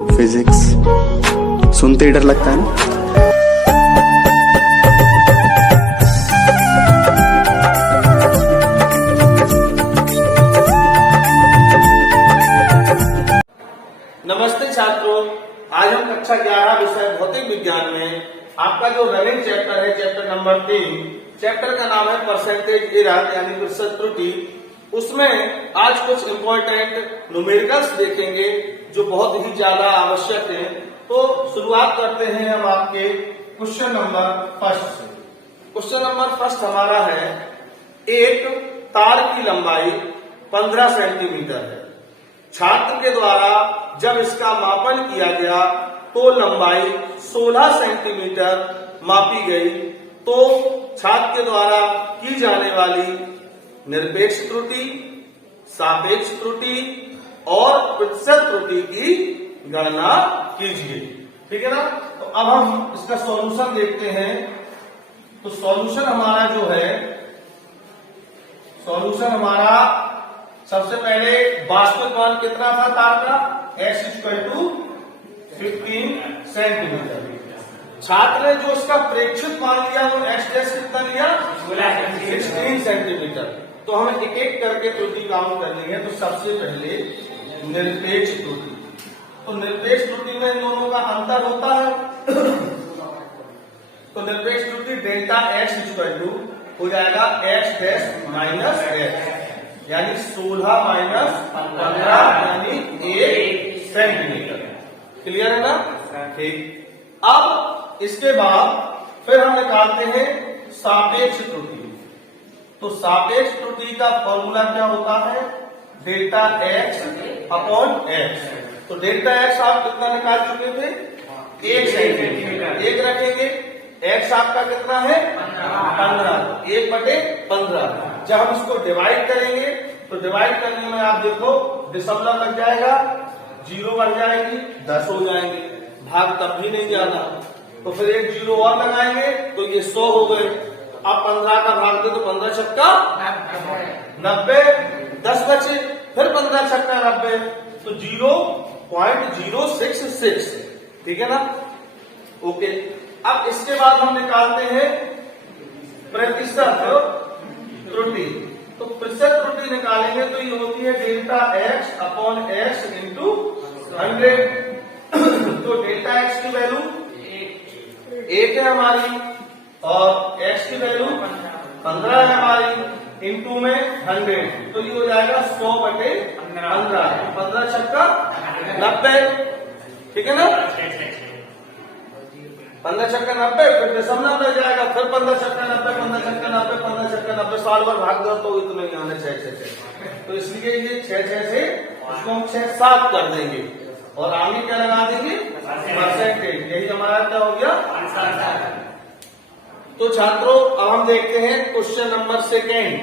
Physics सुनते ही डर लगता है ना। नमस्ते छात्रों, आज हम कक्षा 11 विषय भौतिक विज्ञान में आपका जो रनिंग चैप्टर है, चैप्टर नंबर 3, चैप्टर का नाम है परसेंटेज एरर यानी प्रतिशत त्रुटि। उसमें आज कुछ इम्पोर्टेंट न्यूमेरिकल्स देखेंगे जो बहुत ही ज्यादा आवश्यक हैं। तो शुरुआत करते हैं हम आपके क्वेश्चन नंबर फर्स्ट से। क्वेश्चन नंबर फर्स्ट हमारा है, एक तार की लंबाई 15 सेंटीमीटर है। छात्र के द्वारा जब इसका मापन किया गया तो लंबाई 16 सेंटीमीटर मापी गई। तो छात्र के द्वारा की जाने वाली निरपेक्ष त्रुटि, सापेक्ष त्रुटि और प्रतिशत त्रुटि की गणना कीजिए। ठीक है ना। तो अब हम इसका सॉल्यूशन देखते हैं। तो सॉल्यूशन हमारा जो है, सॉल्यूशन हमारा सबसे पहले वास्तविक मान कितना था तार का, x = 15 सेंटीमीटर। छात्र ने जो उसका प्रेक्षित मान लिया वो x डैश कितना लिया, 16 सेंटीमीटर। तो हमें एक एक करके त्रुटि काउंट करनी है। तो सबसे पहले निरपेक्ष त्रुटि। तो निरपेक्ष त्रुटि में इन दोनों का अंतर होता है। तो निरपेक्ष त्रुटि डेल्टा x = हो जाएगा x डैश माइनस x यानी 16 माइनस 15 यानी 1 सेंटीमीटर। क्लियर है ना। ठीक। अब इसके बाद फिर हम निकालते हैं सापेक्ष त्रुटि। तो सापेक्ष त्रुटि का फॉर्मूला क्या होता है, डेल्टा x अपॉन x। तो डेल्टा x आप कितना निकाल चुके थे, 1 सेंटीमीटर। 1 रखेंगे, x आपका कितना है 15, 1/15। जब हम इसको डिवाइड करेंगे तो डिवाइड करने में आप देखो दशमलव लग जाएगा, 0 बढ़ जाएगी, 10 हो जाएंगे, भाग तब भी नहीं जाना। तो फिर एक 0 और लगाएंगे तो ये 100 हो गए। अब 15 का भाग दे तो 15 छक्का 90, 10 बचे, फिर 15 छक्का 90, तो 0.066। ठीक है ना। ओके। अब इसके बाद हम निकालते हैं प्रतिशत त्रुटि। तो प्रतिशत त्रुटि निकालेंगे तो ये होती है delta x upon x into 100। तो डेल्टा x की वैल्यू 1 है हमारी और x की वैल्यू 15 है हमारी, इंटू में 100। तो ये हो जाएगा 100/15, 15 छक्का 90। ठीक है ना। 15 छक्का 90, फिर दशमलव लग जाएगा, फिर 15 छक्का 90, 15 छक्का 90, 15 छक्का 90। साल भर भाग दो तो इतना ही आना 6 तो इसलिए ये 6 से उसको हम 6-7 कर देंगे और आगे क्या लगा देंगे, परसेंटेज। यही हमारा क्या हो गया। तो छात्रों अब हम देखते हैं क्वेश्चन नंबर 2।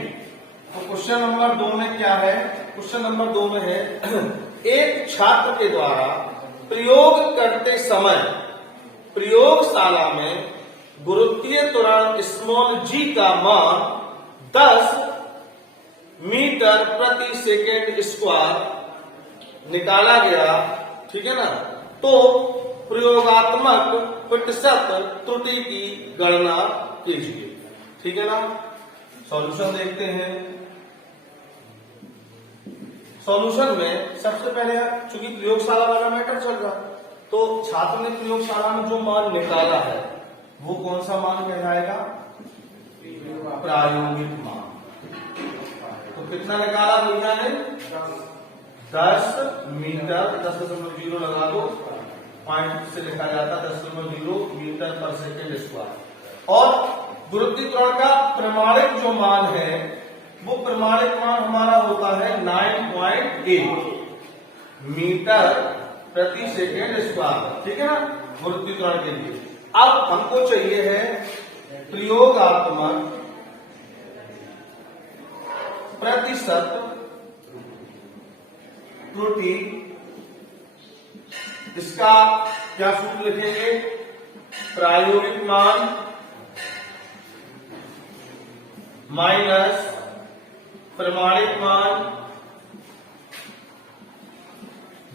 तो क्वेश्चन नंबर 2 में क्या है, क्वेश्चन नंबर 2 में है, एक छात्र के द्वारा प्रयोग करते समय प्रयोगशाला में गुरुत्वीय त्वरण g का मान 10 मीटर प्रति सेकेंड स्क्वायर निकाला गया। ठीक है ना। तो प्रयोगात्मक प्रतिशत त्रुटि की गणना कीजिए। ठीक है ना। सॉल्यूशन देखते हैं। सॉल्यूशन में सबसे पहले चूंकि प्रयोगशाला वाला मैटर चल रहा, तो छात्र ने प्रयोगशाला में जो मान निकाला है वो कौन सा मान कहलाएगा, प्रायोगिक मान। तो कितना निकाला भैया ने, 10 मीटर, 10.0 लगा दो, पॉइंट से लिखा जाता 10.0 मीटर पर सेकेंड स्क्वायर। और गुरुत्वीय त्वरण का प्रमाणिक जो मान है वो प्रमाणिक मान हमारा होता है 9.8 मीटर प्रति सेकेंड स्क्वायर। ठीक है ना, गुरुत्वीय त्वरण के लिए। अब हमको चाहिए है प्रयोगात्मक प्रतिशत त्रुटि। इसका क्या सूत्र लिखेंगे, प्रायोगिक मान माइनस प्रमाणिक मान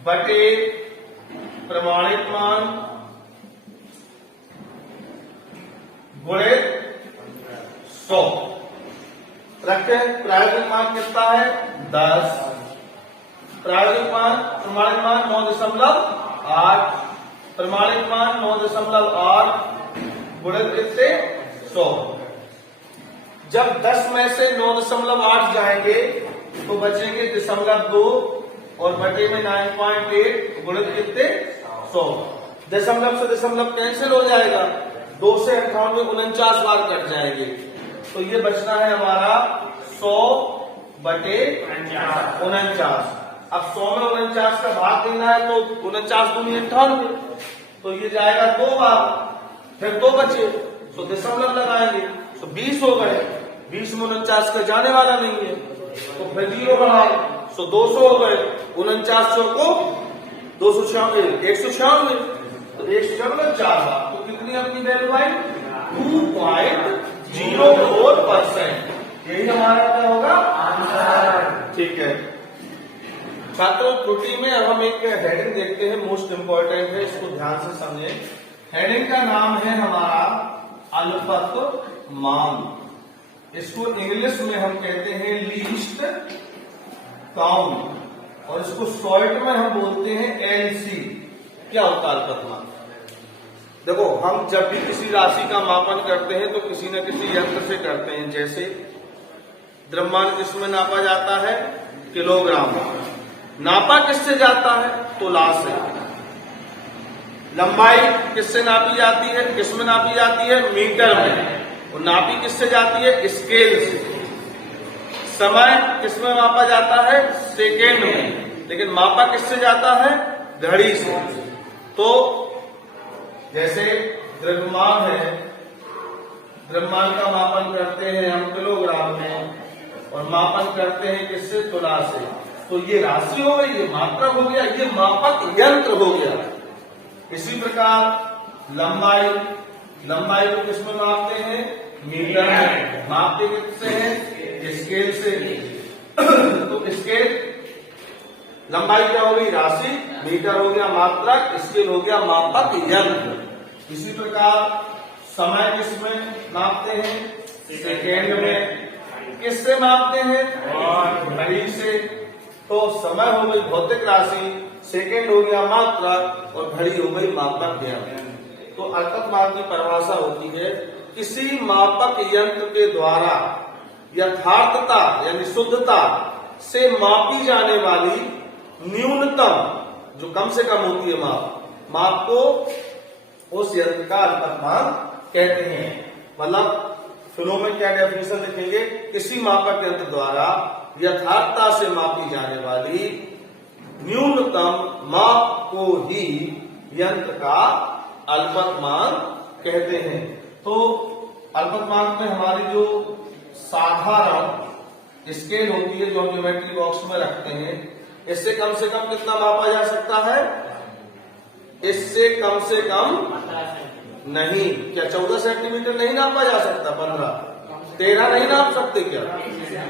बटे प्रमाणित मान गुणित 100 रखे। प्रायोगिक मान कितना है 10। प्रायोगिक मान प्रमाणित मान 9.8, प्रमाणित मान 9.8 गुणित कितने 100। जब 10 में से 9.8 जाएंगे तो बचेंगे 0.2 और बटे में 9.8 गुणित कितने 100। दशमलव से दशमलव कैंसिल हो जाएगा, 2 से 58 49 बार कट जाएंगे, तो ये बचना है हमारा 100 बटे 49। अब 100 में 49 का भाग देना है तो 49 दूनी 98, तो ये जाएगा 2 बार, फिर 2 बचे तो दशमलव लगाएंगे तो 20 हो गए। 20 में 49 का जाने वाला नहीं है तो फिर 0 बढ़ाए तो 200 हो गए। 49 को 196 तो 196 बार, तो कितनी अपनी वैल्यू आई 2.04%। यही हमारा क्या होगा आंसर। ठीक है छात्रों, त्रुटि में अब हम एक हेडिंग देखते हैं, मोस्ट इंपॉर्टेंट है, इसको ध्यान से समझें। हेडिंग का नाम है हमारा अल्पतमांक। इसको इंग्लिश में हम कहते हैं लीस्ट काउंट और इसको शॉर्ट में हम बोलते हैं एलसी। क्या होता है अल्पतमांक? देखो, हम जब भी किसी राशि का मापन करते हैं तो किसी न किसी यंत्र से करते हैं। जैसे द्रव्यमान किसमें नापा जाता है किलोग्राम, नापा किससे जाता है तुला से। लंबाई किससे नापी जाती है, किसमें नापी जाती है मीटर में, और नापी किससे जाती है स्केल से। समय किसमें मापा जाता है सेकेंड में, लेकिन मापा किससे जाता है घड़ी से। तो जैसे द्रव्यमान है, द्रव्यमान का मापन करते हैं हम किलोग्राम में और मापन करते हैं किससे तुला से। तो ये राशि हो गई, ये मात्रा हो गया, ये मापक यंत्र हो गया। इसी प्रकार लंबाई, लंबाई को किसमें मापते हैं मीटर में, मापते किससे है स्केल से। तो स्केल लंबाई क्या हो गई राशि, मीटर हो गया मात्रक, स्केल हो गया मापक यंत्र। इसी प्रकार समय किसमें मापते हैं सेकेंड में, किससे मापते हैं घड़ी से। तो समय हो गई भौतिक राशि, सेकेंड हो गया मात्रक और घड़ी हो गई मापक यंत्र। तो अल्पतमांक की परिभाषा होती है किसी मापक यंत्र के द्वारा यथार्थता यानी शुद्धता से मापी जाने वाली न्यूनतम, जो कम से कम होती है माप को उस यंत्र का अल्पतमांक कहते हैं। मतलब फिल्मों में क्या डेफिनेशन लिखेंगे, किसी मापक यंत्र द्वारा यथार्थता से मापी जाने वाली न्यूनतम माप को ही यंत्र का अल्पतमांक कहते हैं। तो अल्पतमांक में हमारी जो साधारण स्केल होती है जो हम ज्योमेट्री बॉक्स में रखते हैं, इससे कम से कम कितना मापा जा सकता है, इससे कम से कम नहीं, क्या 14 सेंटीमीटर नहीं नापा जा सकता, 15 13 नहीं नाप सकते क्या?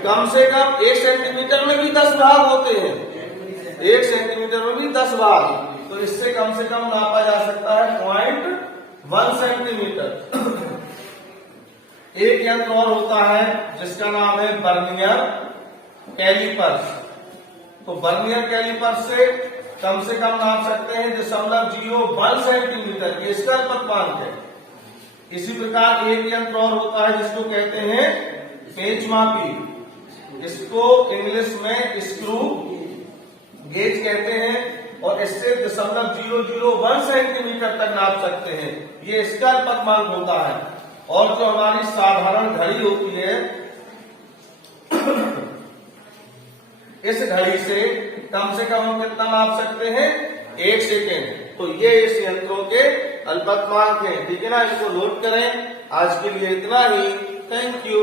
कम से कम 1 सेंटीमीटर में भी 10 भाग होते हैं, 1 सेंटीमीटर में भी 10 भाग, तो इससे कम से कम नापा जा सकता है 0.1 सेंटीमीटर। एक यंत्र और होता है जिसका नाम है वर्नियर कैलिपर्स। तो वर्नियर कैलिपर्स से कम नाप सकते हैं 0.01 सेंटीमीटर, ये इसका अल्पतमांक है। इसी प्रकार एक यंत्र और होता है जिसको कहते हैं पेंचमापी, इसको इंग्लिश में स्क्रू गेज कहते हैं, और इससे 0.001 सेंटीमीटर तक नाप सकते हैं, ये इसका अल्पतमांक होता है। और जो हमारी साधारण घड़ी होती है, इस घड़ी से कम हम कितना माप सकते हैं 1 सेकेंड। तो ये इस यंत्रों के अल्पतमांक हैं। ठीक है ना, इसको नोट करें। आज के लिए इतना ही। Thank you.